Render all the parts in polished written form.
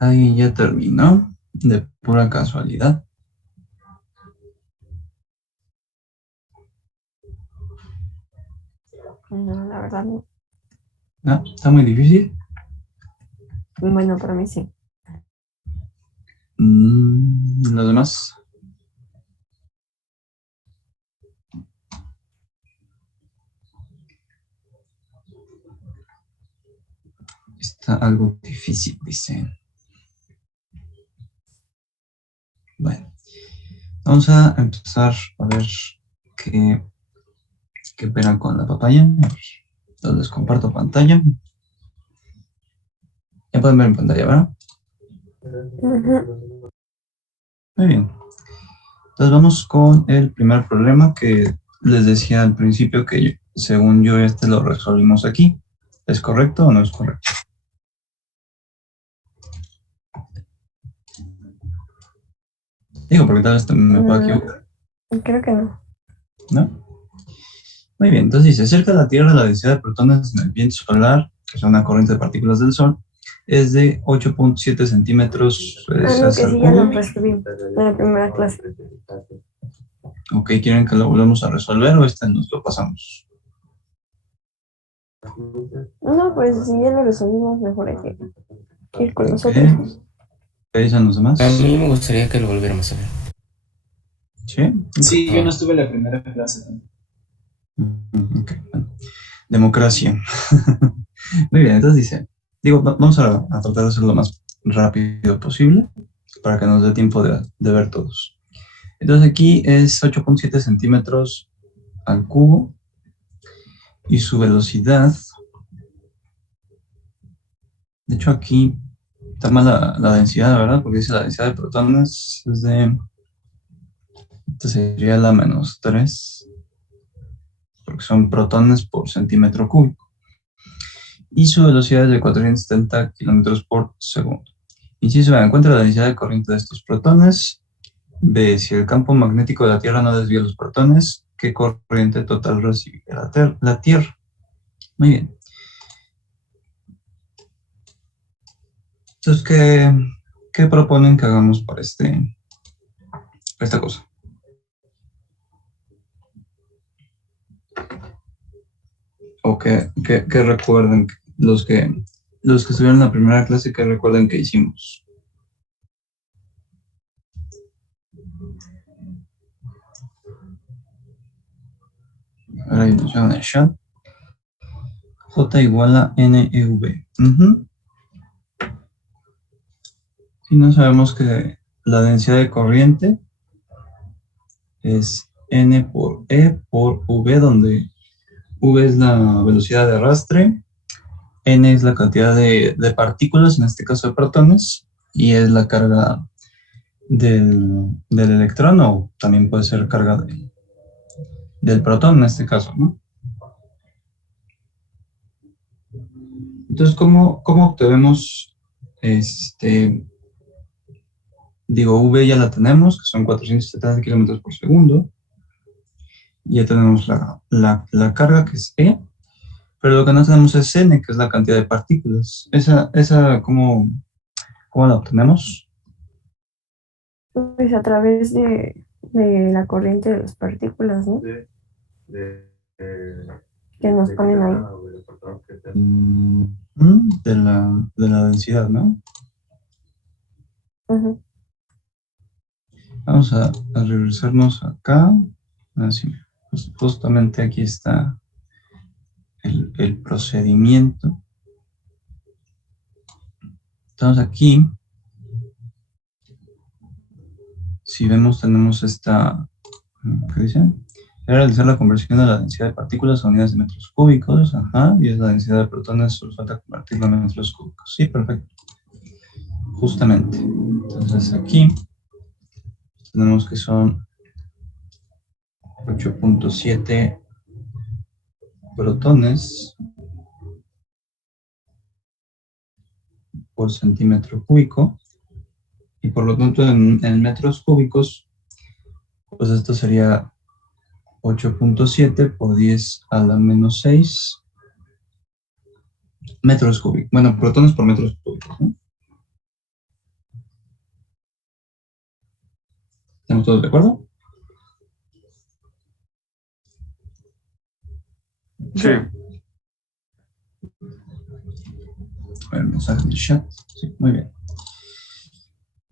¿Alguien ya terminó? De pura casualidad. No, la verdad no. ¿No? ¿Está muy difícil? Bueno, para mí sí. ¿Los demás? Está algo difícil, dicen. Bueno, vamos a empezar a ver qué, qué operan con la papaya. Entonces les comparto pantalla. Ya pueden ver en pantalla, ¿verdad? Ujú. Muy bien. Entonces vamos con el primer problema que les decía al principio que según yo este lo resolvimos aquí. ¿Es correcto o no es correcto? Digo, porque tal vez me puedo equivocar, Creo que no. ¿no? Muy bien, entonces dice, cerca de la Tierra la densidad de protones en el viento solar, que es una corriente de partículas del Sol, es de 8.7 centímetros Algo que al sí ya lo cubo. resolví en la primera clase. Ok, ¿quieren que lo volvamos a resolver o este nos lo pasamos? No, pues si ya lo resolvimos, mejor hay que ir con Ok, nosotros. ¿qué dicen los demás? A mí me gustaría que lo volviéramos a ver. ¿Sí? Ok. Sí, yo no estuve en la primera clase también. Ok, bueno. Democracia. Muy bien, entonces dice, digo, vamos a tratar de hacerlo lo más rápido posible para que nos dé tiempo de ver todos. Entonces aquí es 8.7 centímetros al cubo y su velocidad, de hecho aquí está mal la densidad, ¿verdad? Porque dice la densidad de protones es de, esta sería la -3, porque son protones por centímetro cúbico. Y su velocidad es de 470 kilómetros por segundo. Inciso A, encuentra la densidad de corriente de estos protones. B, si el campo magnético de la Tierra no desvía los protones, ¿qué corriente total recibe la Tierra? Muy bien. Entonces, ¿qué proponen que hagamos para esta cosa? O que recuerden los que estuvieron en la primera clase, que recuerden que hicimos. Ahora hay en el chat. J igual a NEV. Si no sabemos que la densidad de corriente es N por E por V, donde V es la velocidad de arrastre, N es la cantidad de partículas, en este caso de protones, y es la carga del electrón, o también puede ser carga del protón en este caso, ¿no? Entonces, ¿cómo obtenemos digo, V ya la tenemos, que son 470 kilómetros por segundo, ya tenemos la carga, que es E, pero lo que no tenemos es N, que es la cantidad de partículas. Esa ¿cómo la obtenemos? Pues a través de la corriente de las partículas, ¿no? Que nos ponen ahí. De la densidad, ¿no? Ujú. Vamos a regresarnos acá. Así, justamente aquí está el procedimiento. Estamos aquí. Si vemos, tenemos ¿qué dice? Realizar la conversión de la densidad de partículas a unidades de metros cúbicos, ajá, y es la densidad de protones, solo falta convertirlo en metros cúbicos. Sí, perfecto. Justamente. Entonces aquí tenemos que son 8.7 protones por centímetro cúbico, y por lo tanto en metros cúbicos, pues esto sería 8.7 por 10 a la menos 6 metros cúbicos. Bueno, protones por metros cúbicos, ¿no? ¿Estamos todos de acuerdo? Sí. A ver, mensaje en el chat. Sí, muy bien.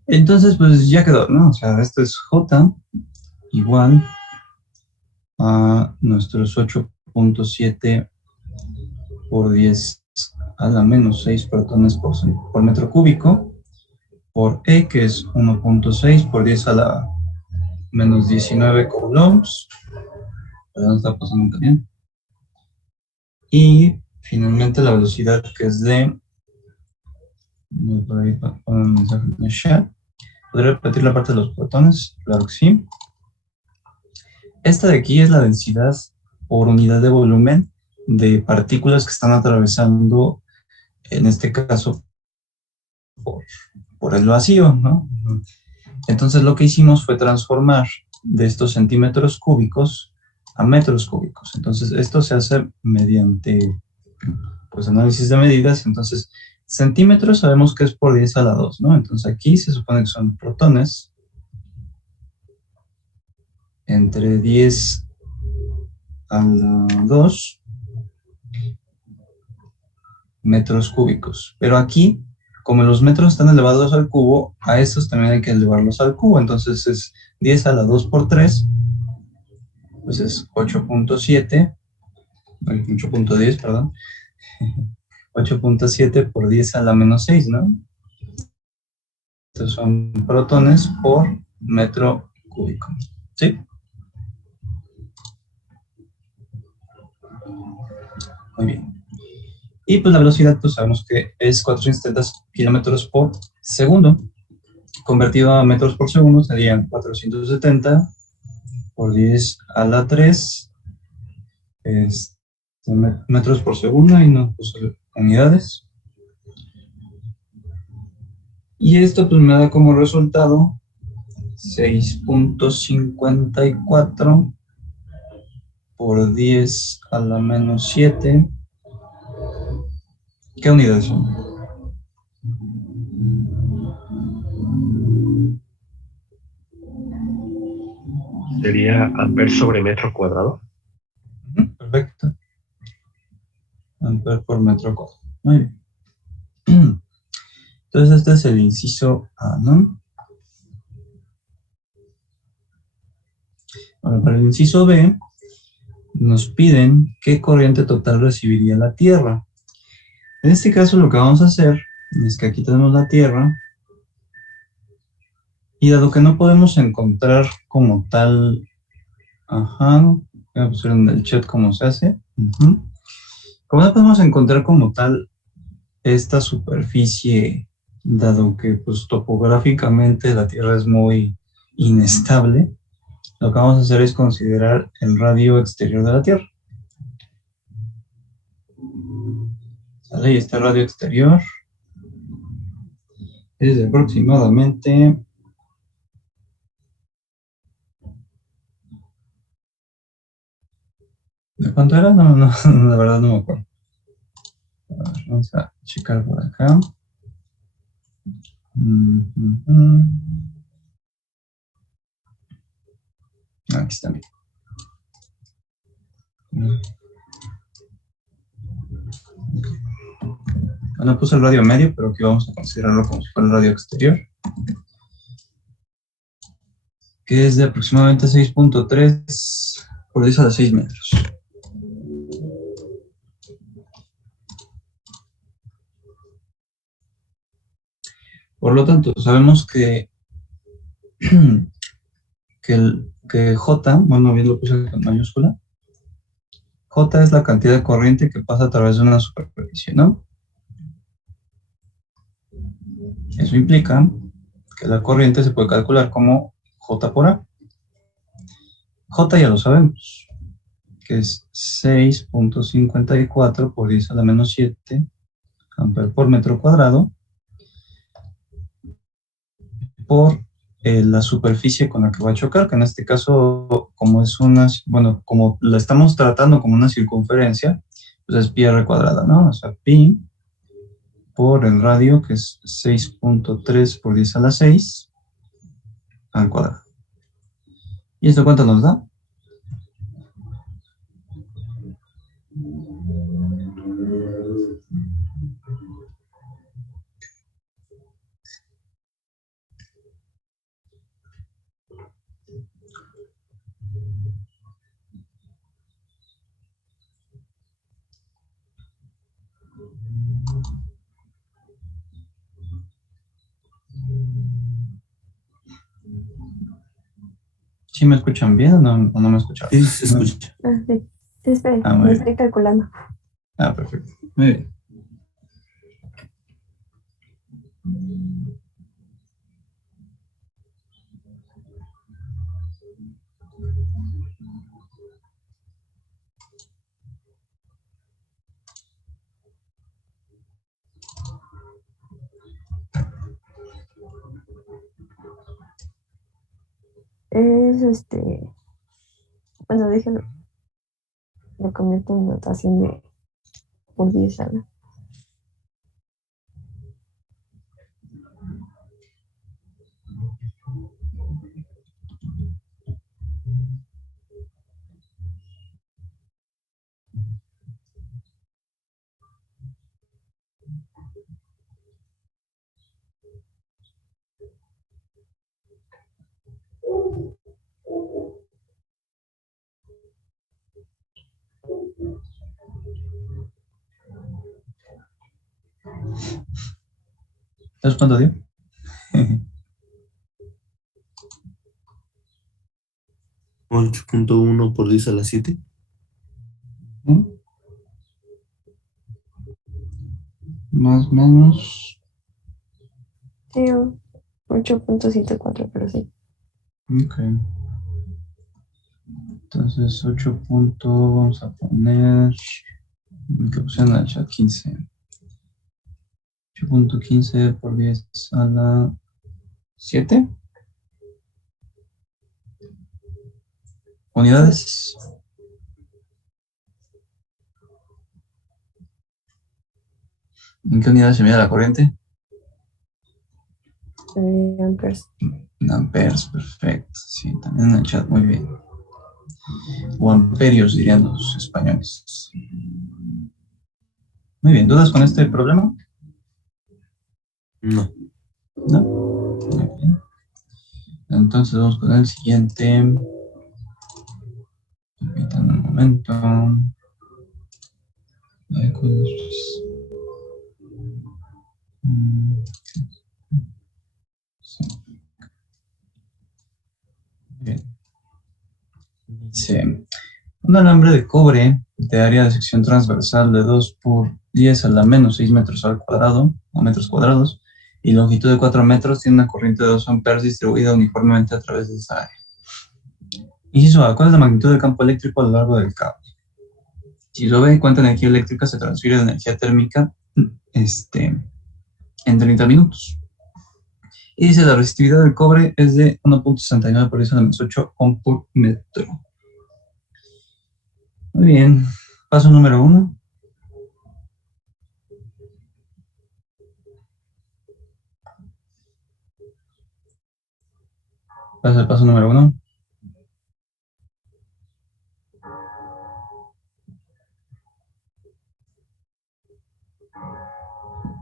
Entonces, pues ya quedó, ¿no? O sea, esto es J igual a nuestros 8.7 por 10 a la menos 6 protones por metro cúbico, por E, que es 1.6 por 10 a la menos 19 coulombs. Perdón, está pasando un camión. Y finalmente la velocidad, que es de... Voy por ahí para poner un mensaje en el chat. ¿Podría repetir la parte de los protones? Claro que sí. Esta de aquí es la densidad por unidad de volumen de partículas que están atravesando, en este caso, por el vacío, ¿no? Entonces lo que hicimos fue transformar de estos centímetros cúbicos a metros cúbicos. Entonces esto se hace mediante, pues, análisis de medidas. Entonces centímetros sabemos que es por 10 a la 2, ¿no? Entonces aquí se supone que son protones entre 10 a la 2 metros cúbicos. Pero aquí, como los metros están elevados al cubo, a estos también hay que elevarlos al cubo. Entonces es 10 a la 2 por 3, pues es 8.7, 8.10, perdón. 8.7 por 10 a la menos 6, ¿no? Estos son protones por metro cúbico, ¿sí? Muy bien. Y pues la velocidad, pues sabemos que es 470 kilómetros por segundo. Convertido a metros por segundo serían 470 por 10 a la 3 metros por segundo, y no puse unidades. Y esto pues me da como resultado 6.54 por 10 a la menos 7. ¿Qué unidades son? Sería amper sobre metro cuadrado. Perfecto. Amper por metro cuadrado. Muy bien. Entonces este es el inciso A, ¿no? Ahora, para el inciso B, nos piden qué corriente total recibiría la Tierra. En este caso lo que vamos a hacer es que aquí tenemos la Tierra, y dado que no podemos encontrar como tal, voy a poner en el chat cómo se hace. Como no podemos encontrar como tal esta superficie, dado que pues topográficamente la Tierra es muy inestable, lo que vamos a hacer es considerar el radio exterior de la Tierra. ¿Sale? Y este radio exterior es de aproximadamente ¿de cuánto era? No, la verdad no me acuerdo. A ver, vamos a checar por acá. Aquí está bien. Okay. Bueno, puse el radio medio, pero aquí vamos a considerarlo como si fuera el radio exterior, que es de aproximadamente 6.3 por 10 a la 6 metros. Por lo tanto, sabemos que J, bueno, bien lo puse con mayúscula, J es la cantidad de corriente que pasa a través de una superficie, ¿no? Eso implica que la corriente se puede calcular como J por A. J ya lo sabemos, que es 6.54 por 10 a la menos 7 amper por metro cuadrado por la superficie con la que va a chocar, que en este caso, como es como la estamos tratando como una circunferencia, pues es pi r cuadrada, ¿no? O sea, pi por el radio, que es 6.3 por 10 a la 6 al cuadrado. ¿Y esto cuánto nos da? ¿Sí me escuchan bien o no me escuchan? Sí, se escucha. Ah, sí. Sí, espere, Ah, muy lo bien. estoy calculando. Ah, perfecto. Muy bien. Es bueno, déjenlo, lo convierto en notación de por 10 a la. ¿Sabes cuánto dio? 8.1 por 10 a la 7. Más o menos. Sí, 8.74, pero sí. Ok. Entonces, 8 puntos, vamos a poner, que pusieron en el chat 15. 8.15 por 10 a la 7 unidades. ¿En qué unidades se mide la corriente? Amperes. En amperes, perfecto. Sí, también en el chat, muy bien. O amperios, dirían los españoles. Muy bien, ¿dudas con este problema? No. ¿No? Muy bien. Entonces vamos con el siguiente. Permítanme un momento. Sí. Bien. Dice, un alambre de cobre de área de sección transversal de 2 por 10 a la menos 6 metros al cuadrado, o metros cuadrados, y longitud de 4 metros, tiene una corriente de 2 amperes distribuida uniformemente a través de esa área. Inciso A, ¿cuál es la magnitud del campo eléctrico a lo largo del cable? Si lo ve, cuánta energía eléctrica se transfiere de energía térmica en 30 minutos. Y dice, la resistividad del cobre es de 1.69 por 10 a la menos 8 ohm por metro. Muy bien, paso número 1. Pasa el paso número 1.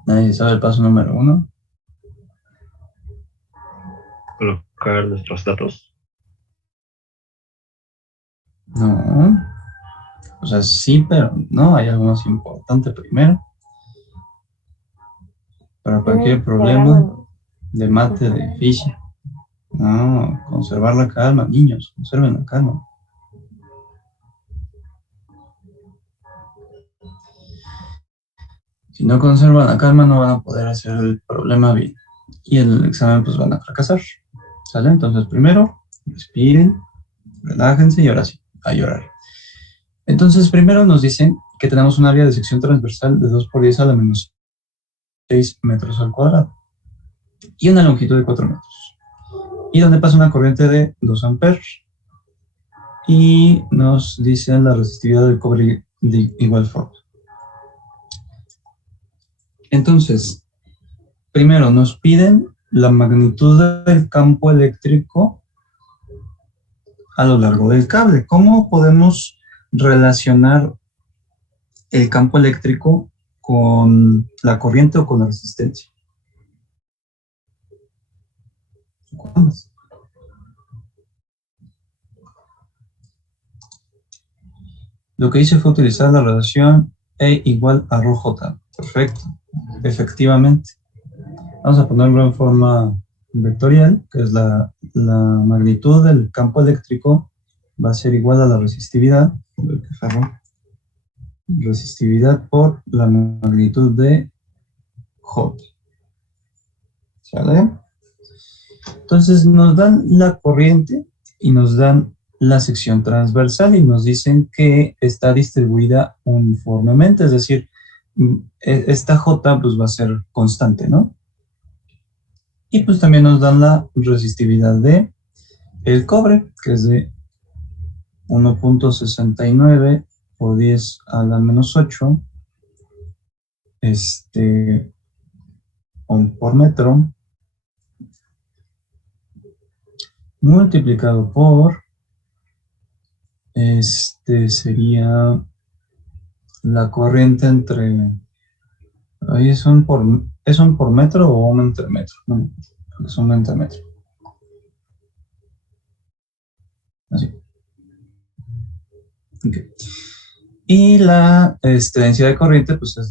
Nadie sabe el paso número 1. Colocar nuestros datos. No. O sea, sí, pero no. Hay algo más importante primero. Para cualquier problema Diagrama. de mate, de física. No, conservar la calma, niños. Conserven la calma. Si no conservan la calma, no van a poder hacer el problema bien. Y el examen, pues van a fracasar. ¿Sale? Entonces, primero, respiren, relájense y ahora sí, a llorar. Entonces, primero nos dicen que tenemos un área de sección transversal de 2 por 10 a la menos 6 metros al cuadrado y una longitud de 4 metros. Y donde pasa una corriente de 2 amperes. Y nos dicen la resistividad del cobre de igual forma. Entonces, primero nos piden la magnitud del campo eléctrico a lo largo del cable. ¿Cómo podemos relacionar el campo eléctrico con la corriente o con la resistencia? Lo que hice fue utilizar la relación E igual a ρJ. Perfecto. Efectivamente. Vamos a ponerlo en forma vectorial, que es la magnitud del campo eléctrico va a ser igual a la resistividad, resistividad por la magnitud de J. ¿Sale? Entonces nos dan la corriente y nos dan la sección transversal y nos dicen que está distribuida uniformemente, es decir, esta J pues va a ser constante, ¿no? Y pues también nos dan la resistividad de el cobre, que es de 1.69 por 10 a la menos 8 ohm por metro, multiplicado por sería la corriente entre, ahí ¿es un por metro o ohm entre metro? No, es ohm entre metro. Así. Okay. Y la densidad de corriente, pues es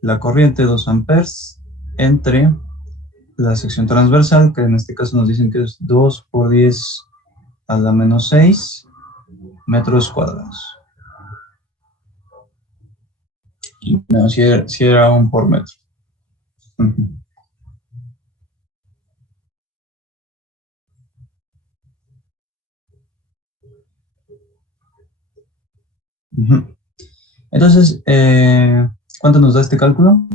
la corriente 2 amperes entre la sección transversal, que en este caso nos dicen que es 2 por 10 a la menos 6 metros cuadrados. Y no, si era un por metro. Uh-huh. Uh-huh. Entonces, ¿cuánto nos da este cálculo?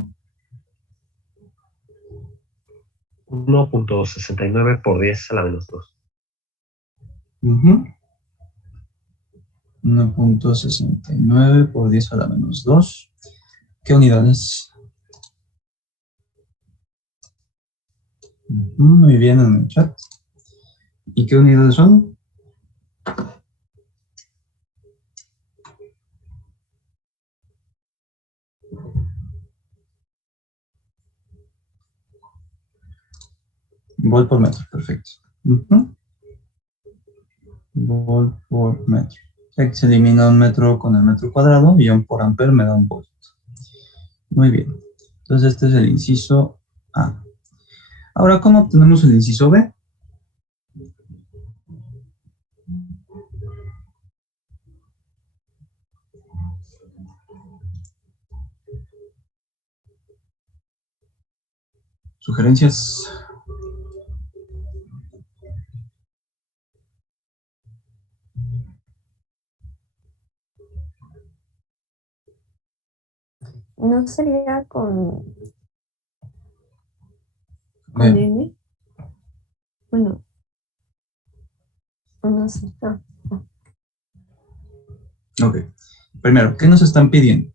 1.69 por 10 a la menos 2. 1.69 por 10 a la menos 2. ¿Qué unidades? Muy bien en el chat. ¿Y qué unidades son? Volt por metro, perfecto. Volt por metro. Aquí se elimina un metro con el metro cuadrado y un por amper me da un volt. Muy bien. Entonces este es el inciso A. Ahora, ¿cómo obtenemos el inciso B? ¿Sugerencias? ¿No sería con Bien. N? Bueno, no sé. Ah. Ok. Primero, ¿qué nos están pidiendo?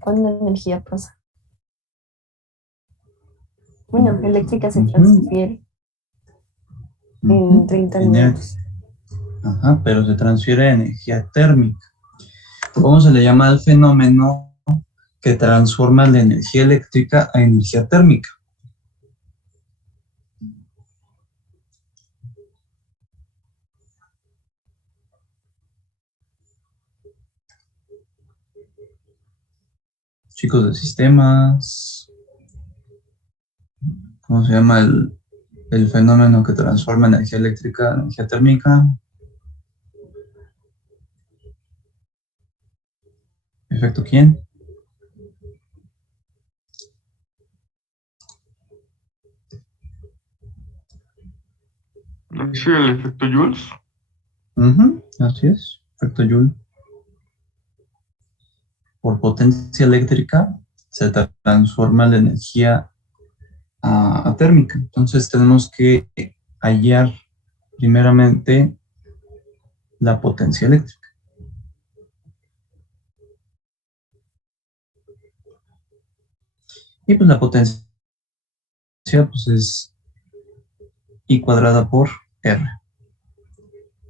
¿Cuándo la energía pasa? Bueno, eléctrica se transfiere en 30 minutos. Ajá, pero se transfiere energía térmica. ¿Cómo se le llama al fenómeno que transforma la energía eléctrica a energía térmica? Chicos de sistemas, ¿cómo se llama el fenómeno que transforma energía eléctrica a energía térmica? ¿Efecto quién? Sí, el efecto Joule. Así es, efecto Joule. Por potencia eléctrica se transforma la energía a térmica. Entonces tenemos que hallar primeramente la potencia eléctrica. Y pues la potencia pues es I cuadrada por R.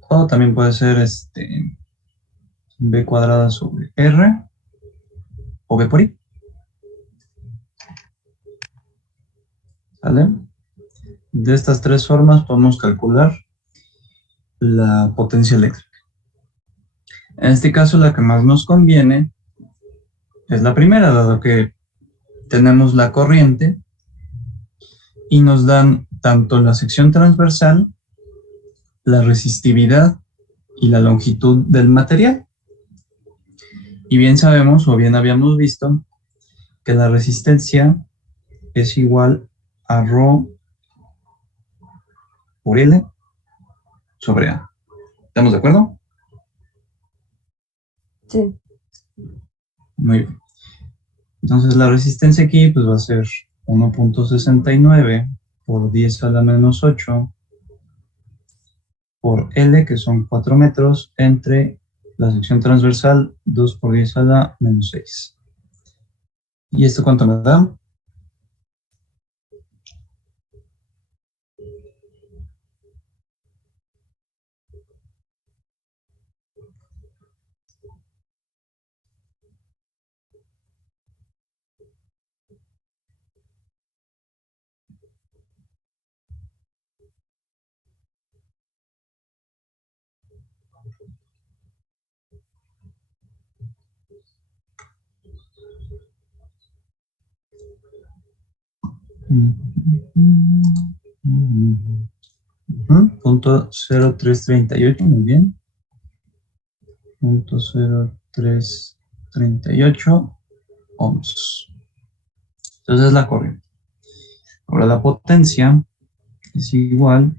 O también puede ser B cuadrada sobre R o B por I. ¿Sale? De estas tres formas podemos calcular la potencia eléctrica. En este caso, la que más nos conviene es la primera, dado que tenemos la corriente y nos dan tanto la sección transversal, la resistividad y la longitud del material. Y bien sabemos, o bien habíamos visto, que la resistencia es igual a ρ por L sobre A. ¿Estamos de acuerdo? Sí. Muy bien. Entonces la resistencia aquí pues va a ser 1.69 por 10 a la menos 8 por L, que son 4 metros, entre la sección transversal 2 por 10 a la menos 6. ¿Y esto cuánto me da? Punto 0338, muy bien. Punto 0338 ohms. Entonces es la corriente. Ahora la potencia es igual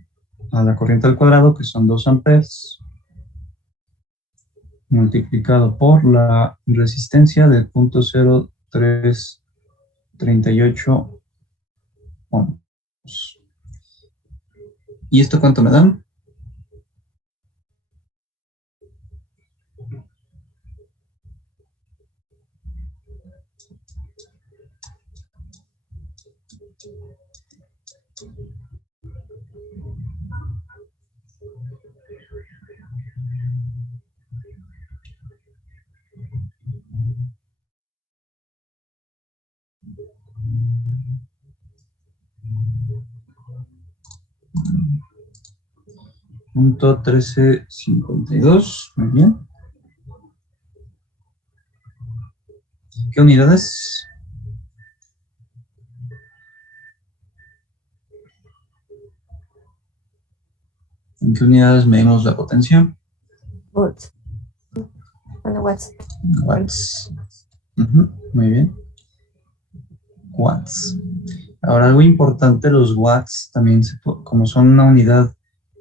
a la corriente al cuadrado, que son 2 amperes, multiplicado por la resistencia de 0.0338 ohms. ¿Y esto cuánto me dan? Punto 1352, muy bien. ¿Qué unidades? ¿En qué unidades medimos la potencia? Volts. Bueno, watts. Watts. Muy bien. Watts. Ahora, algo importante, los watts también, como son una unidad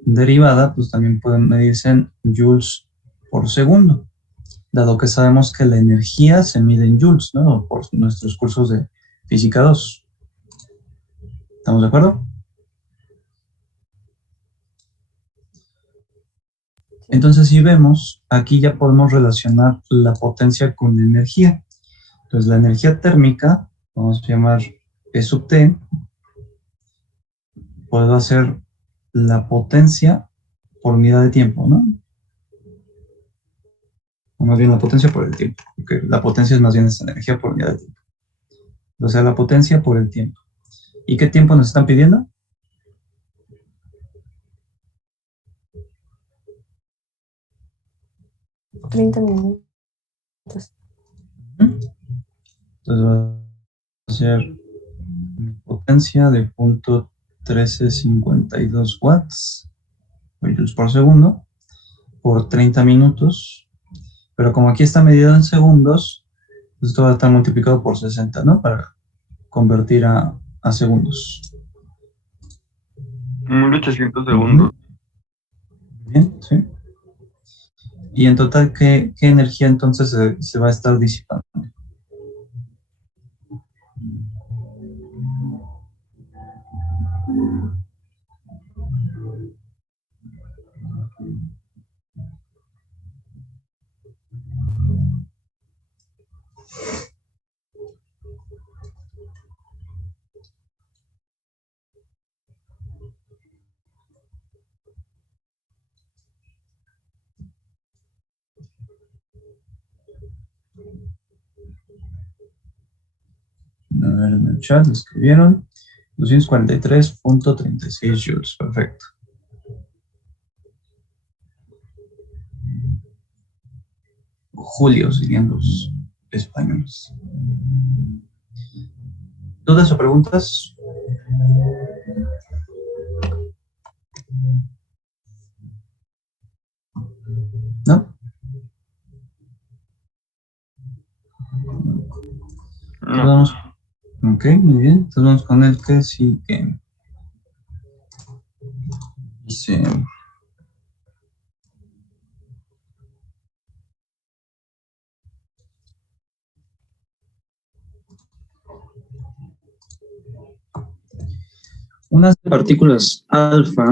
derivada, pues también pueden medirse en joules por segundo, dado que sabemos que la energía se mide en joules, ¿no? Por nuestros cursos de física 2. ¿Estamos de acuerdo? Entonces, si vemos, aquí ya podemos relacionar la potencia con la energía. Entonces, la energía térmica, vamos a llamar E sub T, puedo hacer la potencia por unidad de tiempo, ¿no? O más bien la potencia por el tiempo, porque la potencia es más bien esta energía por unidad de tiempo. O sea, la potencia por el tiempo. ¿Y qué tiempo nos están pidiendo? 30 minutos. Entonces va a ser potencia de punto 1352 watts o joules por segundo por 30 minutos. Pero como aquí está medido en segundos, pues esto va a estar multiplicado por 60, ¿no? Para convertir a segundos. 1800 segundos. Bien, sí. Y en total, ¿qué energía entonces se va a estar disipando? ver en el chat, lo escribieron. 243.36 joules, perfecto. Julios, dirían los españoles. ¿Dudas o preguntas? ¿No? No. Vamos. Ok, muy bien. Entonces vamos con el que sí que dice. Unas partículas alfa,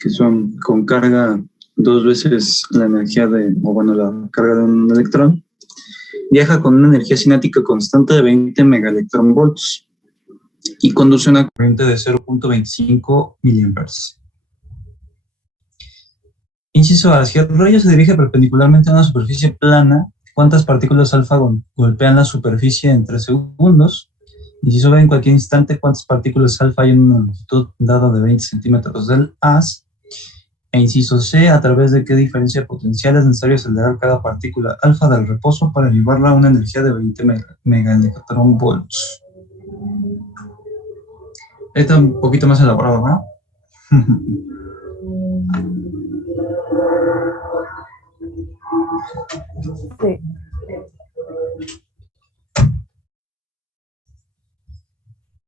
que son con carga 2 veces la energía la carga de un electrón, viaja con una energía cinética constante de 20 megaelectronvolts y conduce una corriente de 0.25 miliamperes. Inciso A, si el rayo se dirige perpendicularmente a una superficie plana, ¿cuántas partículas alfa golpean la superficie en 3 segundos? Inciso B, en cualquier instante, ¿cuántas partículas alfa hay en una longitud dada de 20 centímetros del haz? E inciso C, ¿a través de qué diferencia de potencial es necesario acelerar cada partícula alfa del reposo para llevarla a una energía de 20 megaelectronvolts? Está un poquito más elaborado, ¿verdad? Sí.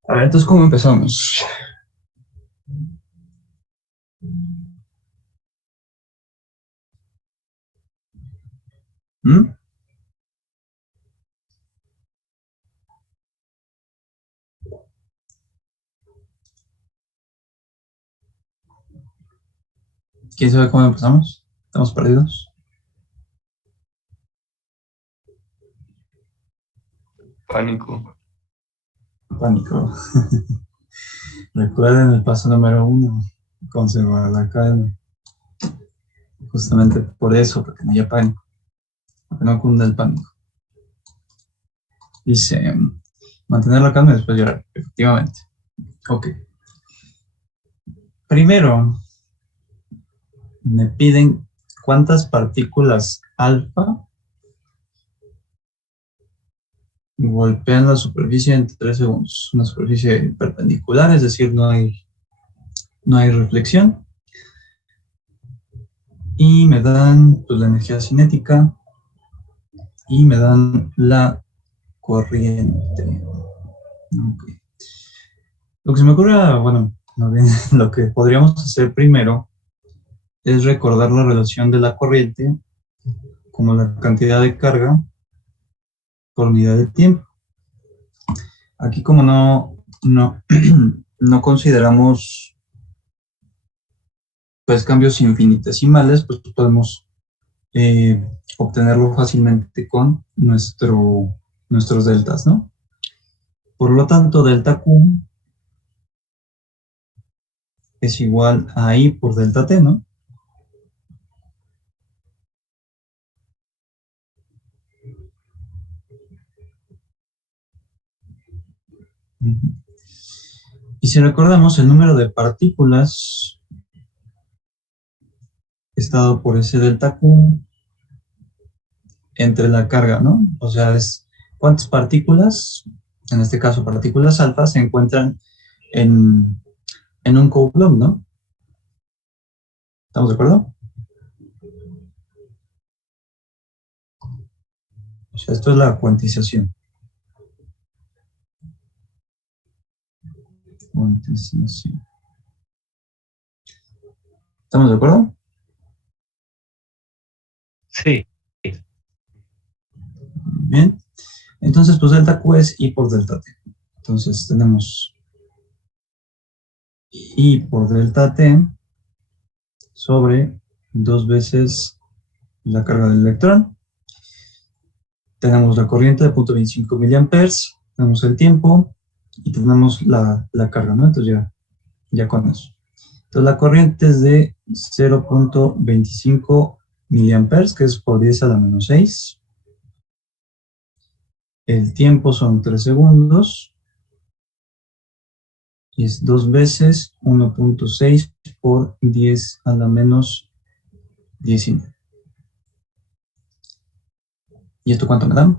A ver, entonces, ¿cómo empezamos? ¿Mm? ¿Quién sabe cómo empezamos? ¿Estamos perdidos? Pánico. Pánico. Recuerden el paso número 1, conservar la calma. Justamente por eso, porque no haya pánico, porque no cunda el pánico. Dice, mantener la calma y después llorar, efectivamente. Ok. Primero, me piden cuántas partículas alfa golpean la superficie en 3 segundos. Una superficie perpendicular, es decir, no hay reflexión. Y me dan pues, la energía cinética y me dan la corriente. Okay. Lo que se me ocurre, bueno, lo que podríamos hacer primero es recordar la relación de la corriente como la cantidad de carga por unidad de tiempo. Aquí como no consideramos pues cambios infinitesimales, pues podemos obtenerlo fácilmente con nuestros deltas, ¿no? Por lo tanto, delta Q es igual a I por delta T, ¿no? Y si recordamos, el número de partículas es dado por ese delta Q entre la carga, ¿no? O sea, es cuántas partículas, en este caso partículas alfa, se encuentran en un Coulomb, ¿no? ¿Estamos de acuerdo? O sea, esto es la cuantización. ¿Estamos de acuerdo? Sí. Bien. Entonces, pues delta Q es I por delta T. Entonces, tenemos I por delta T sobre 2 veces la carga del electrón. Tenemos la corriente de 0.25 miliamperes, tenemos el tiempo y tenemos la carga, ¿no? Entonces ya con eso. Entonces la corriente es de 0.25 miliamperes, que es por 10 a la menos 6. El tiempo son 3 segundos. Y es 2 veces 1.6 por 10 a la menos 19. ¿Y esto cuánto me da?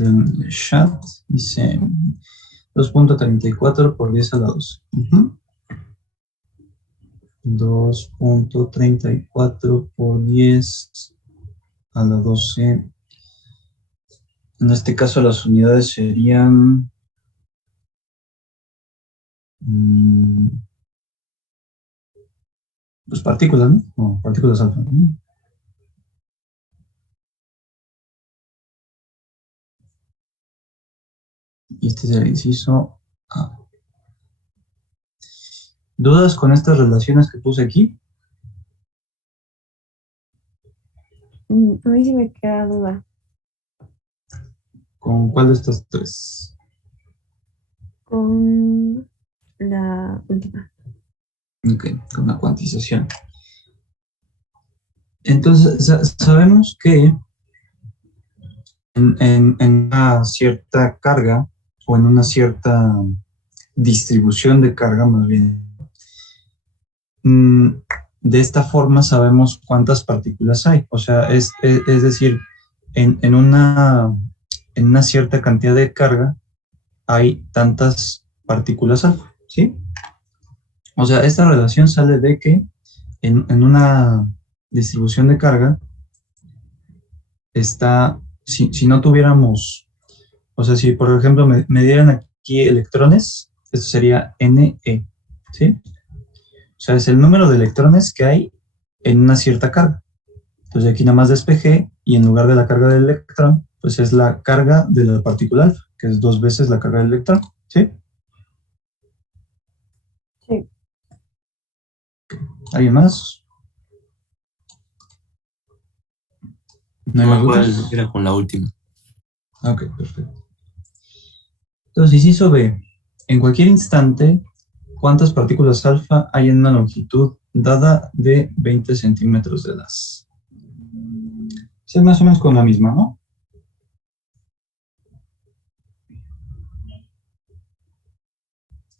En el chat dice 2.34 por 10 a la 12. 2.34 por 10 a la 12. En este caso las unidades serían pues partículas, ¿no? No, partículas alfa, ¿no? Y este es el inciso A. ¿Dudas con estas relaciones que puse aquí? A mí sí me queda duda. ¿Con cuál de estas tres? Con la última. Ok, con la cuantización. Entonces, sabemos que en una cierta carga o en una cierta distribución de carga, más bien, de esta forma sabemos cuántas partículas hay. O sea, es decir, en una cierta cantidad de carga hay tantas partículas alfa, ¿sí? O sea, esta relación sale de que en una distribución de carga está, si no tuviéramos, o sea, si por ejemplo me dieran aquí electrones, esto sería NE, ¿sí? O sea, es el número de electrones que hay en una cierta carga. Entonces aquí nada más despejé y en lugar de la carga del electrón, pues es la carga de la partícula alfa, que es 2 veces la carga del electrón, ¿sí? Sí. ¿Alguien más? ¿No hay más No, igual dudas? era con la última. Ok, perfecto. Entonces, inciso B. En cualquier instante, ¿cuántas partículas alfa hay en una longitud dada de 20 centímetros de las? Sí, más o menos con la misma, ¿no?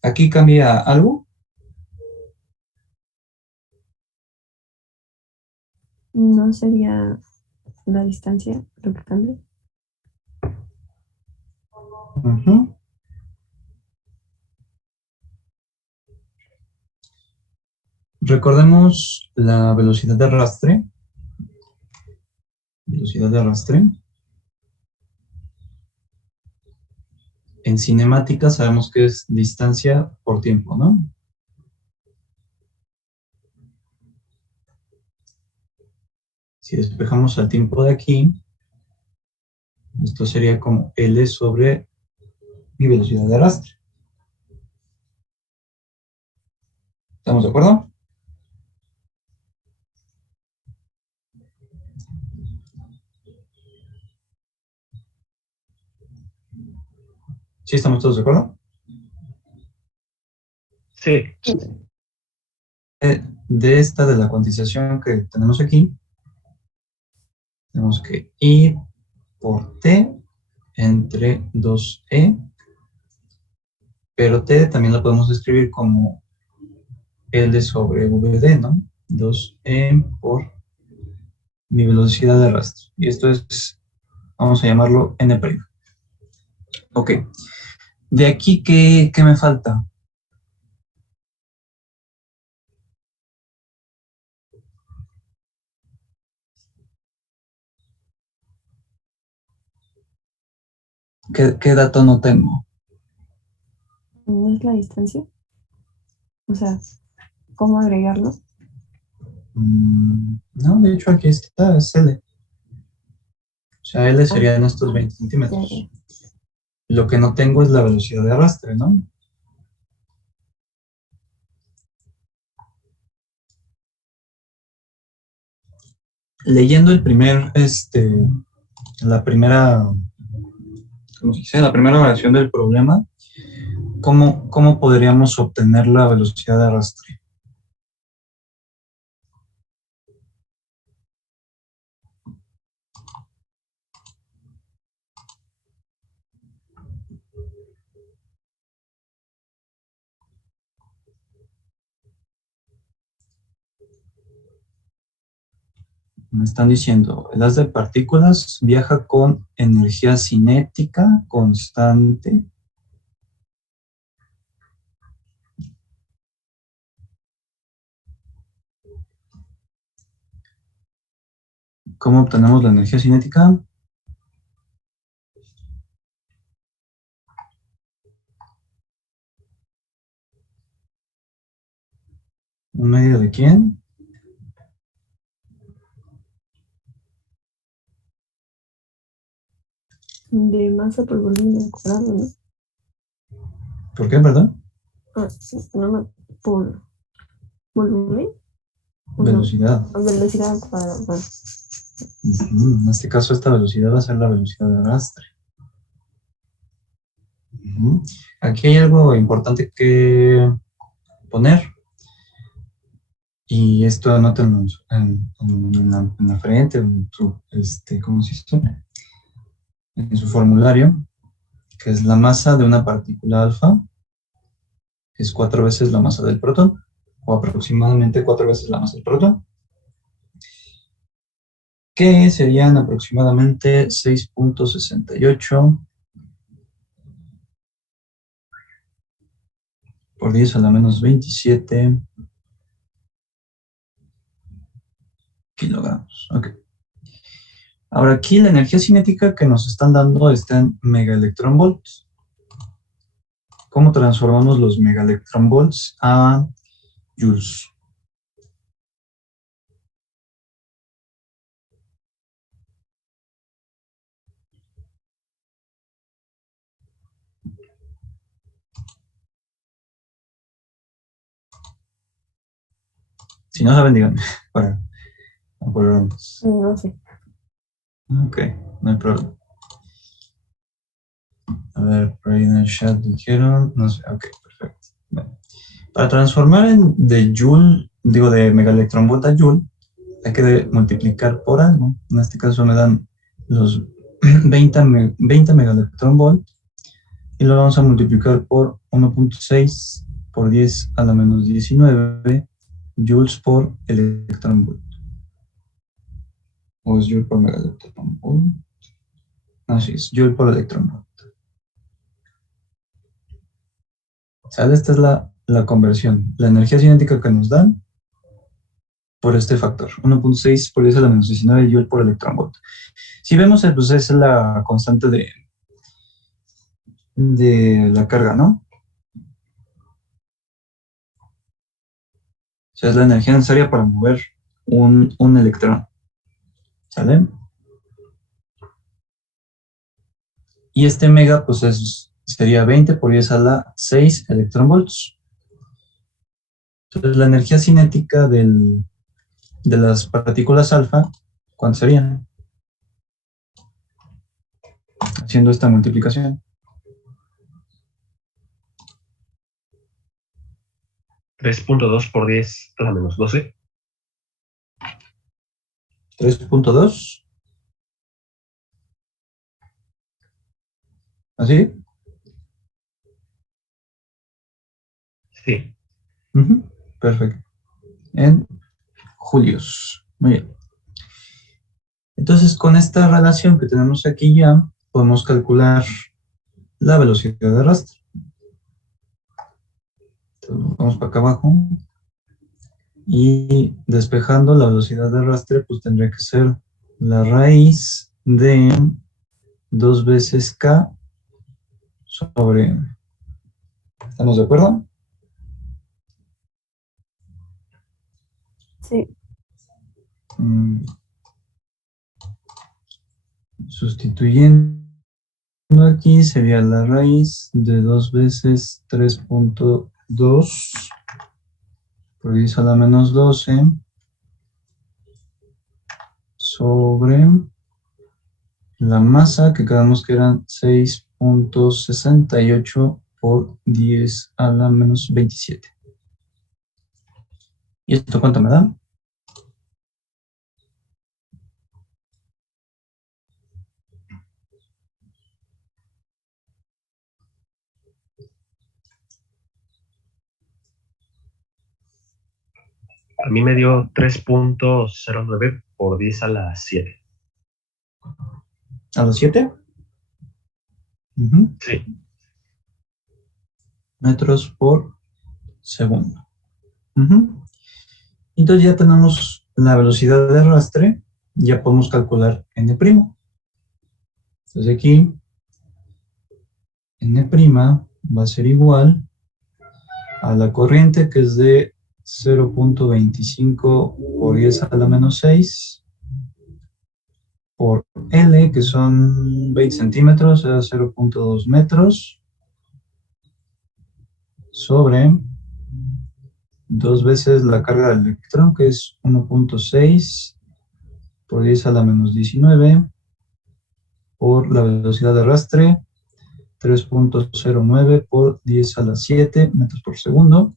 ¿Aquí cambia algo? No sería la distancia lo que cambia. Ujú. Recordemos la velocidad de arrastre. Velocidad de arrastre. En cinemática sabemos que es distancia por tiempo, ¿no? Si despejamos al tiempo de aquí, esto sería como L sobre mi velocidad de arrastre. ¿Estamos de acuerdo? ¿Sí estamos todos de acuerdo? Sí. De esta, de la cuantización que tenemos aquí, tenemos que I por T entre 2E, pero T también lo podemos escribir como L sobre VD, ¿no? 2E por mi velocidad de arrastre. Y esto es, vamos a llamarlo N'. Ok. De aquí, ¿qué me falta? ¿Qué dato no tengo? ¿No es la distancia? O sea, ¿cómo agregarlo? No, de hecho aquí está, es L. O sea, L Ah, serían estos 20 ya, centímetros. ya. Lo que no tengo es la velocidad de arrastre, ¿no? Leyendo la primera, ¿cómo se dice? La primera oración del problema, ¿cómo podríamos obtener la velocidad de arrastre? Me están diciendo, el haz de partículas viaja con energía cinética constante. ¿Cómo obtenemos la energía cinética? ¿Un medio de quién? De masa por volumen al cuadrado, ¿no? ¿Por qué, perdón? Ah, sí, no, por volumen, o no, Velocidad. velocidad al cuadrado. Bueno, En este caso, esta velocidad va a ser la velocidad de arrastre. Aquí hay algo importante que poner, y esto anótenlo en la frente, ¿cómo se dice? En su formulario, que es la masa de una partícula alfa, que es 4 veces la masa del protón, o aproximadamente 4 veces la masa del protón, que serían aproximadamente 6.68 por 10 a la menos 27 kilogramos. Ok. Ahora aquí la energía cinética que nos están dando está en megaelectronvolts. ¿Cómo transformamos los megaelectronvolts a joules? Si no saben, díganme para acordarnos. no sé. Ok, no hay problema. A ver, por ahí en el chat dijeron, no sé, ok, perfecto. Bueno, para transformar de megaelectronvolt a joule, hay que multiplicar por algo. En este caso me dan los 20 megaelectronvolt y lo vamos a multiplicar por 1.6 por 10 a la menos 19 joules por electronvolt. ¿O es joule por megaelectronvolt? Así es, joule por electronvolt. ¿Sale? Esta es la conversión. La energía cinética que nos dan por este factor. 1.6 por 10 a la menos 19 joule por electronvolt. Si vemos, pues esa es la constante de la carga, ¿no? O sea, es la energía necesaria para mover un electrón. ¿Sale? Y este mega, pues sería 20 por 10 a la 6 electronvolts. Entonces, la energía cinética de las partículas alfa, ¿cuánto serían? Haciendo esta multiplicación. 3.2 por 10 a la menos 12. 3.2. ¿Así? Sí. Perfecto. En julios. Muy bien. Entonces, con esta relación que tenemos aquí ya, podemos calcular la velocidad de arrastre. Entonces, vamos para acá abajo. Y despejando la velocidad de arrastre, pues tendría que ser la raíz de 2 veces K sobre... ¿Estamos de acuerdo? Sí, Sustituyendo aquí sería la raíz de 2 veces 3.2 por 10 a la menos 12 sobre la masa, que quedamos que eran 6.68 por 10 a la menos 27. ¿Y esto cuánto me da? A mí me dio 3.09 por 10 a la 7. ¿A los 7? Sí. Metros por segundo. Entonces ya tenemos la velocidad de arrastre, ya podemos calcular n'. Entonces aquí n' va a ser igual a la corriente, que es de 0.25 por 10 a la menos 6 por L, que son 20 centímetros, o sea, 0.2 metros, sobre 2 veces la carga del electrón, que es 1.6 por 10 a la menos 19, por la velocidad de arrastre, 3.09 por 10 a la 7 metros por segundo.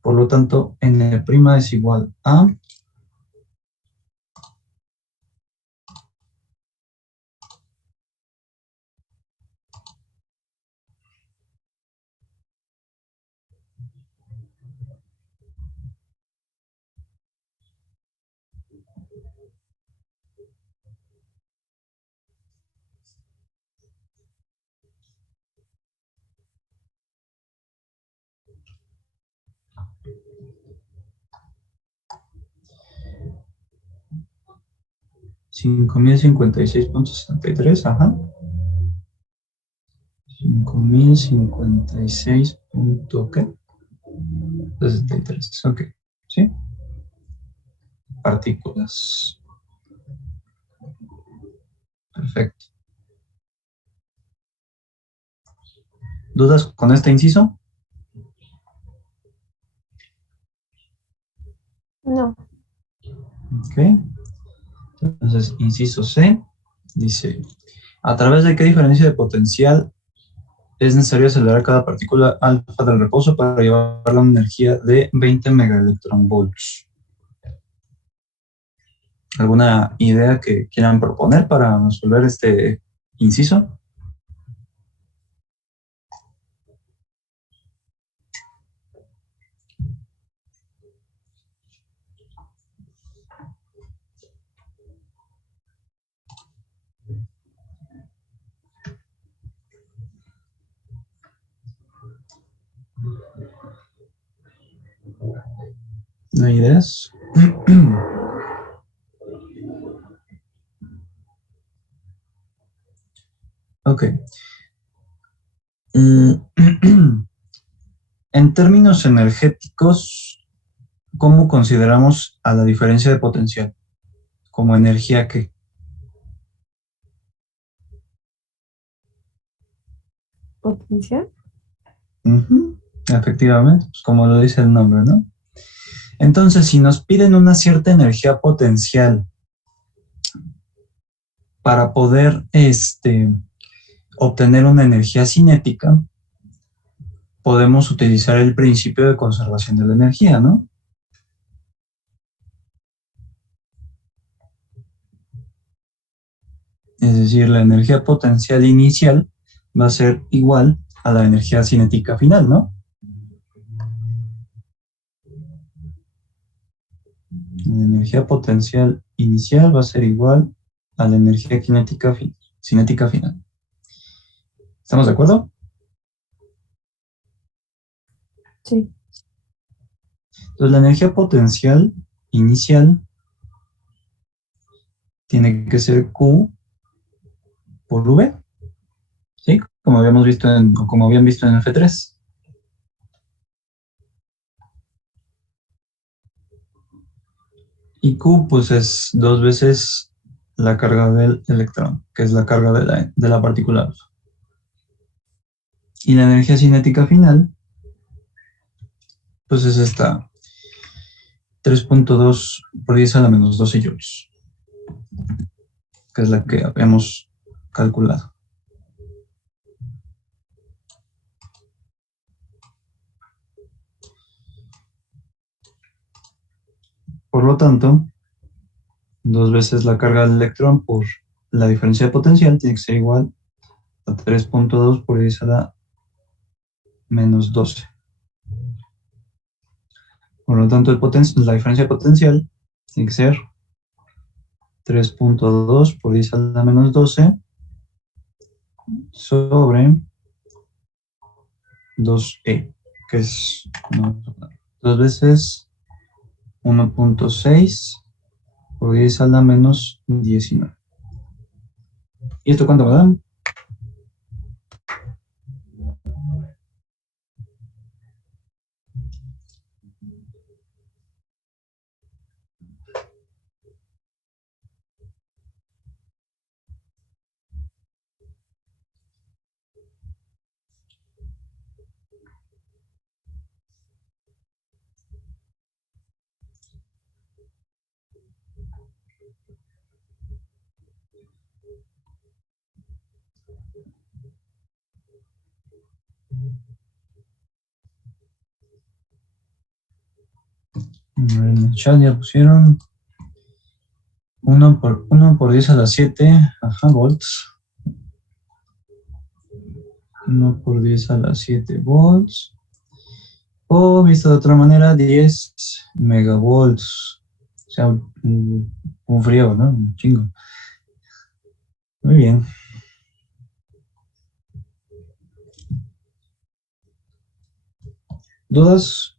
Por lo tanto, n' es igual a 5056.63, ajá. 5056. ¿Qué? 63, ok. ¿Sí? Partículas. Perfecto. ¿Dudas con este inciso? No. Ok. Entonces, inciso C dice: ¿a través de qué diferencia de potencial es necesario acelerar cada partícula alfa del reposo para llevarla a una energía de 20 megaelectronvolts? ¿Alguna idea que quieran proponer para resolver este inciso? ¿No hay ideas? Ok. En términos energéticos, ¿cómo consideramos a la diferencia de potencial? ¿Como energía qué? ¿Potencial? Efectivamente, pues como lo dice el nombre, ¿no? Entonces, si nos piden una cierta energía potencial para poder obtener una energía cinética, podemos utilizar el principio de conservación de la energía, ¿no? Es decir, la energía potencial inicial va a ser igual a la energía cinética final, ¿no? La energía potencial inicial va a ser igual a la energía cinética final. ¿Estamos de acuerdo? Sí. Entonces, la energía potencial inicial tiene que ser Q por V, ¿sí? Como habían visto en F3. Y Q, pues, es 2 veces la carga del electrón, que es la carga de la partícula alfa. Y la energía cinética final, pues es esta, 3.2 por 10 a la menos 12 joules, que es la que habíamos calculado. Por lo tanto, 2 veces la carga del electrón por la diferencia de potencial tiene que ser igual a 3.2 por 10 a la menos 12. Por lo tanto, la diferencia de potencial tiene que ser 3.2 por 10 a la menos 12 sobre 2e, que es 2 veces 1.6 por 10 a la menos 19. ¿Y esto cuánto me da? En el chat ya pusieron 1 por 10 a la 7, volts. 1 por 10 a la 7 volts. O visto de otra manera, 10 megavolts. O sea, un frío, ¿no? Un chingo. Muy bien. ¿Dudas?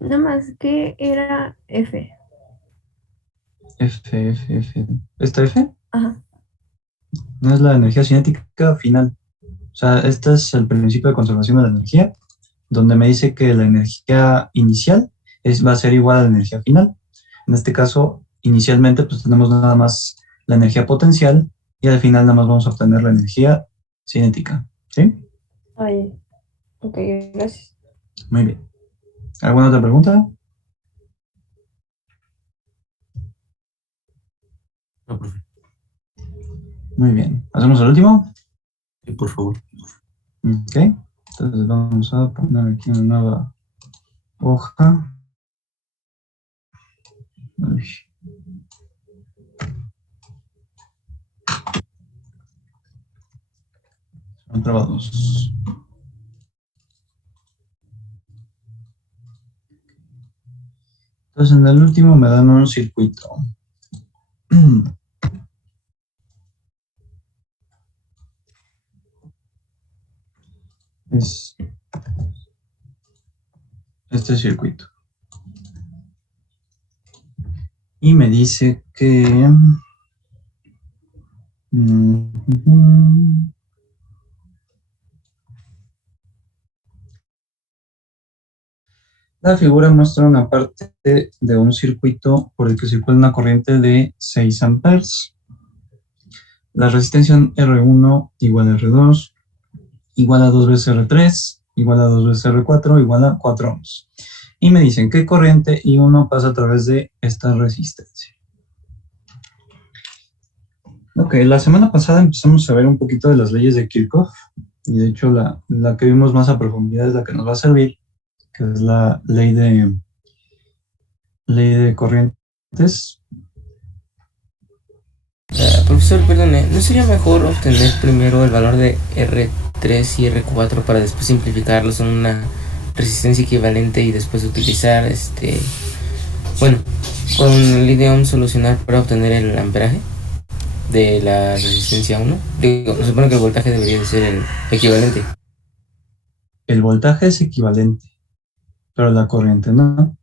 Nada más que era F. F. ¿Esta F? Ajá. No es la energía cinética final. O sea, este es el principio de conservación de la energía, donde me dice que la energía inicial va a ser igual a la energía final. En este caso, inicialmente pues tenemos nada más la energía potencial y al final nada más vamos a obtener la energía cinética. ¿Sí? Ay, ok, gracias. Muy bien. ¿Alguna otra pregunta? No, profe. Muy bien. ¿Hacemos el último? Sí, por favor. Ok. Entonces vamos a poner aquí una nueva hoja. Uy. Son trabados. Entonces en el último me dan un circuito. Es este circuito. Y me dice que la figura muestra una parte de un circuito por el que circula una corriente de 6 amperes. La resistencia R1 igual a R2 igual a 2 veces R3 igual a 2 veces R4 igual a 4 ohms. Y me dicen qué corriente I1 pasa a través de esta resistencia. Ok, la semana pasada empezamos a ver un poquito de las leyes de Kirchhoff, y de hecho la que vimos más a profundidad es la que nos va a servir, que es la ley de corrientes. Profesor, perdone, ¿no sería mejor obtener primero el valor de R3 y R4 para después simplificarlos en una resistencia equivalente y después utilizar bueno, con el ley de Ohm solucionar para obtener el amperaje de la resistencia 1? Digo, se supone que el voltaje debería de ser el equivalente. El voltaje es equivalente, pero la corriente no.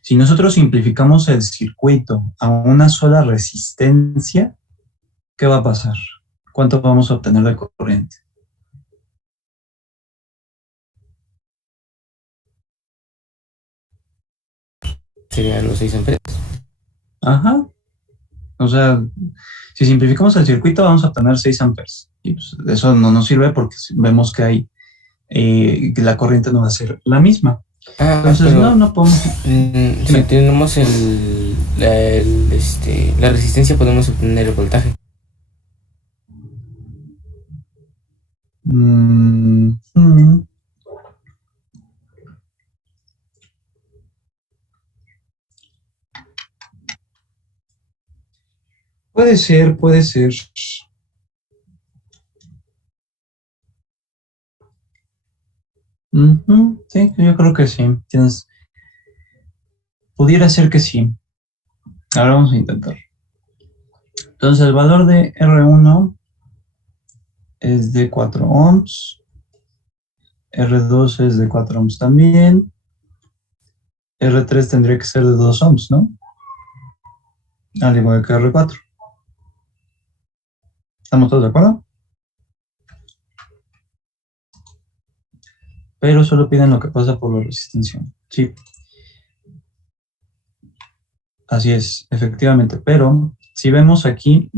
Si nosotros simplificamos el circuito a una sola resistencia, ¿qué va a pasar? ¿Cuánto vamos a obtener de corriente? Serían los 6 amperes. Ajá. O sea, si simplificamos el circuito vamos a obtener 6 amperes. Y pues, eso no nos sirve porque vemos que hay que la corriente no va a ser la misma. Entonces, pero no podemos. si tenemos la resistencia, podemos obtener el voltaje. Mm, mm. Puede ser, puede ser. Ujú, sí, yo creo que sí. Pudiera ser que sí. Ahora vamos a intentar. Entonces, el valor de R1 es de 4 ohms. R2 es de 4 ohms también. R3 tendría que ser de 2 ohms, ¿no? Al igual que R4. ¿Estamos todos de acuerdo? Pero solo piden lo que pasa por la resistencia. Sí. Así es, efectivamente. Pero si vemos aquí,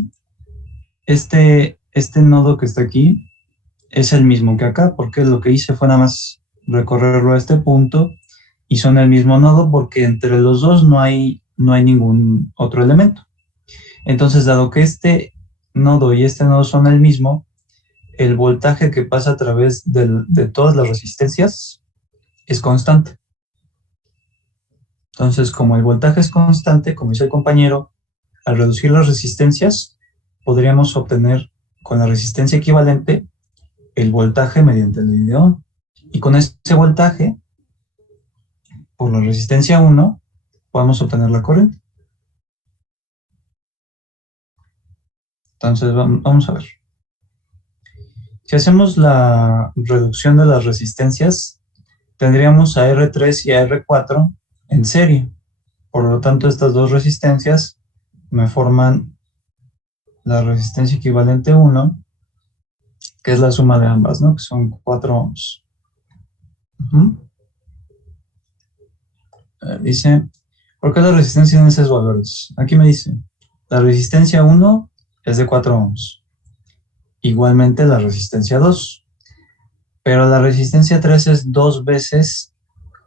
este nodo que está aquí es el mismo que acá, porque lo que hice fue nada más recorrerlo a este punto y son el mismo nodo porque entre los dos no hay ningún otro elemento. Entonces, dado que este nodo y este nodo son el mismo, el voltaje que pasa a través de todas las resistencias es constante. Entonces, como el voltaje es constante, como dice el compañero, al reducir las resistencias, podríamos obtener con la resistencia equivalente el voltaje mediante el ley de Ohm. Y con ese voltaje, por la resistencia 1, podemos obtener la corriente. Entonces, vamos a ver. Si hacemos la reducción de las resistencias, tendríamos a R3 y a R4 en serie. Por lo tanto, estas dos resistencias me forman la resistencia equivalente 1, que es la suma de ambas, ¿no? Que son 4 ohms. A ver, dice, ¿por qué la resistencia en esos valores? Aquí me dice, la resistencia 1 es de 4 ohms. Igualmente la resistencia 2. Pero la resistencia 3 es 2 veces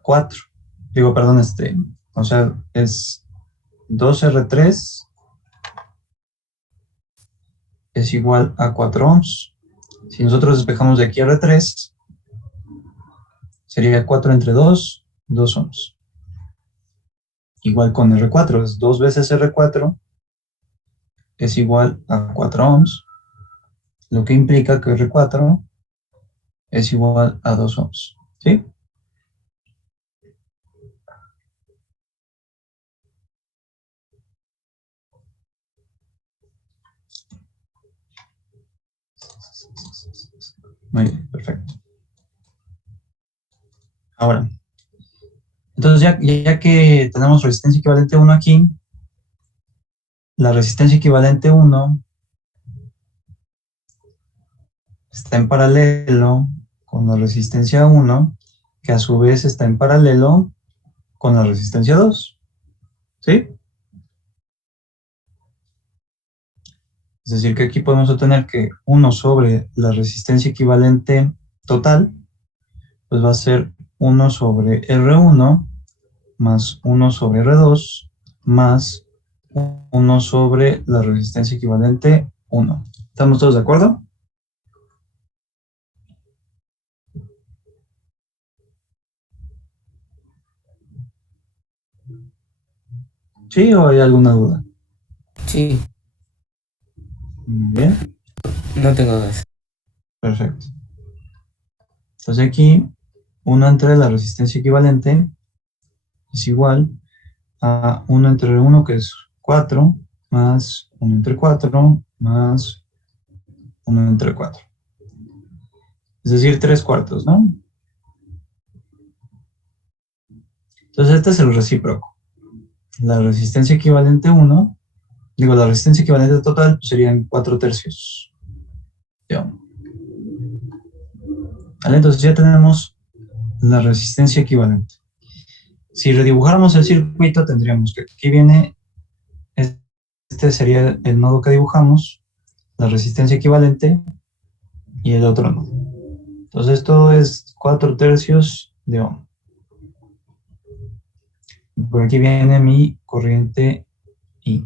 4. Digo, perdón, o sea, es 2R3 es igual a 4 ohms. Si nosotros despejamos de aquí R3, sería 4 entre 2, 2 ohms. Igual con R4, es 2 veces R4 es igual a 4 ohms, lo que implica que R4 es igual a 2 ohms. ¿Sí? Muy bien, perfecto. Ahora, entonces ya que tenemos resistencia equivalente 1 aquí, la resistencia equivalente 1 está en paralelo con la resistencia 1, que a su vez está en paralelo con la resistencia 2. ¿Sí? Es decir, que aquí podemos obtener que 1 sobre la resistencia equivalente total, pues va a ser 1 sobre R1 más 1 sobre R2 más 1 sobre la resistencia equivalente 1. ¿Estamos todos de acuerdo? ¿Sí o hay alguna duda? Sí, Muy bien, no tengo dudas. perfecto. Entonces aquí 1 entre la resistencia equivalente es igual a 1 entre 1, que es 4, más 1 entre 4, más 1 entre 4. Es decir, 3 cuartos, ¿no? Entonces este es el recíproco. La resistencia equivalente 1, la resistencia equivalente total pues serían 4 tercios. ¿Ya? ¿Vale? Entonces ya tenemos la resistencia equivalente. Si redibujáramos el circuito, tendríamos que aquí viene este sería el nodo que dibujamos, la resistencia equivalente y el otro nodo. Entonces esto es 4/3 de ohm. Por aquí viene mi corriente I,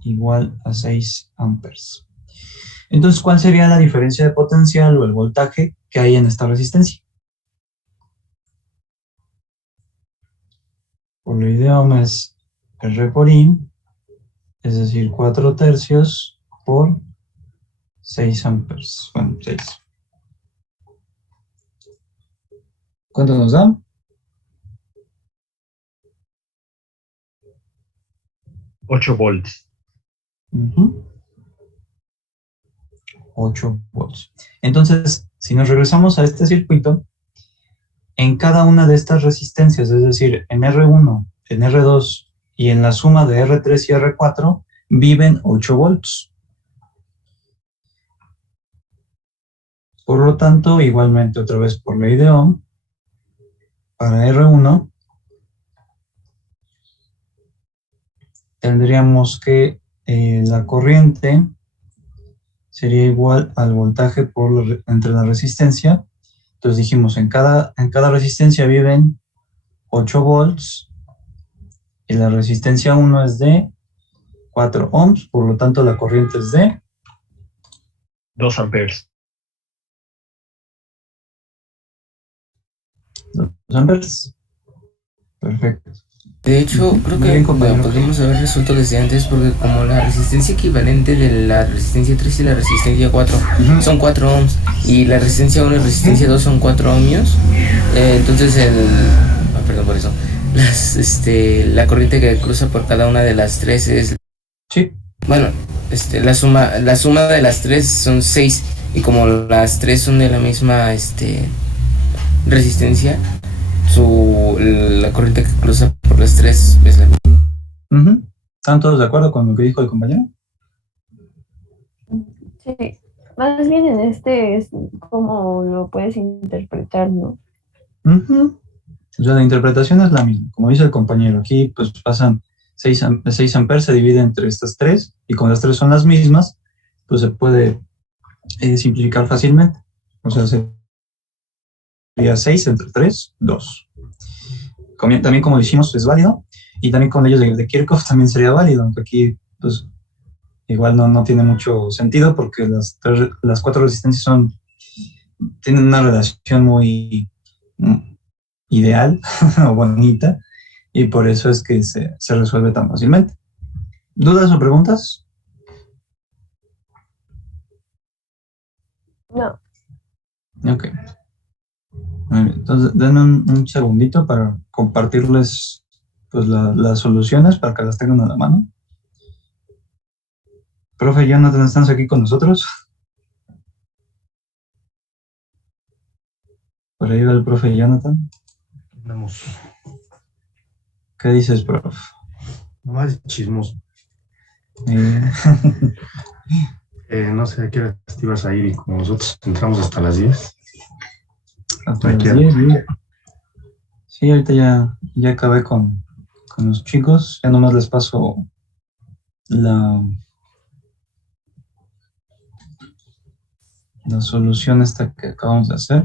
igual a 6 amperes. Entonces, ¿cuál sería la diferencia de potencial o el voltaje que hay en esta resistencia? Por ley de Ohm es R por I, es decir, 4/3 por 6 amperes. Bueno, 6. ¿Cuánto nos da? 8 volts. 8 volts. Entonces, si nos regresamos a este circuito, en cada una de estas resistencias, es decir, en R1, en R2 y en la suma de R3 y R4, viven 8 volts. Por lo tanto, igualmente, otra vez por ley de Ohm, para R1 tendríamos que la corriente sería igual al voltaje entre la resistencia. Entonces dijimos, en cada resistencia viven 8 volts y la resistencia 1 es de 4 ohms, por lo tanto la corriente es de 2 amperes. 2 amperes. Perfecto. De hecho, creo Muy que bien, lo compañero. podemos haber resuelto desde antes porque como la resistencia equivalente de la resistencia 3 y la resistencia 4 son 4 ohms y la resistencia 1 y resistencia 2 son 4 ohmios, entonces perdón por eso, la corriente que cruza por cada una de las tres es, Sí, bueno, la suma de las tres son 6 y como las tres son de la misma resistencia, la corriente que cruza por las tres es la misma. ¿están todos de acuerdo con lo que dijo el compañero? Sí, más bien en este es como lo puedes interpretar, ¿no? O sea, la interpretación es la misma. Como dice el compañero, aquí pues pasan 6 amperes, se divide entre estas tres, y como las tres son las mismas, pues se puede simplificar fácilmente. O sea, sería 6 entre 3, 2. También como dijimos, es válido, y también con leyes de Kirchhoff también sería válido, aunque aquí pues igual no tiene mucho sentido porque las 4 resistencias tienen una relación muy ideal o bonita, y por eso es que se resuelve tan fácilmente. ¿Dudas o preguntas? No, Ok. Muy bien. Entonces, denme un segundito para compartirles pues, las soluciones para que las tengan a la mano. Profe Jonathan, ¿estás aquí con nosotros? Por ahí va el profe Jonathan. Andamos ¿Qué dices, profe? nomás chismoso. No sé a qué hora te ibas a ir y como nosotros entramos hasta las 10. Hasta Aquí las 10, sí, ahorita ya acabé con los chicos. Ya nomás les paso la solución esta que acabamos de hacer.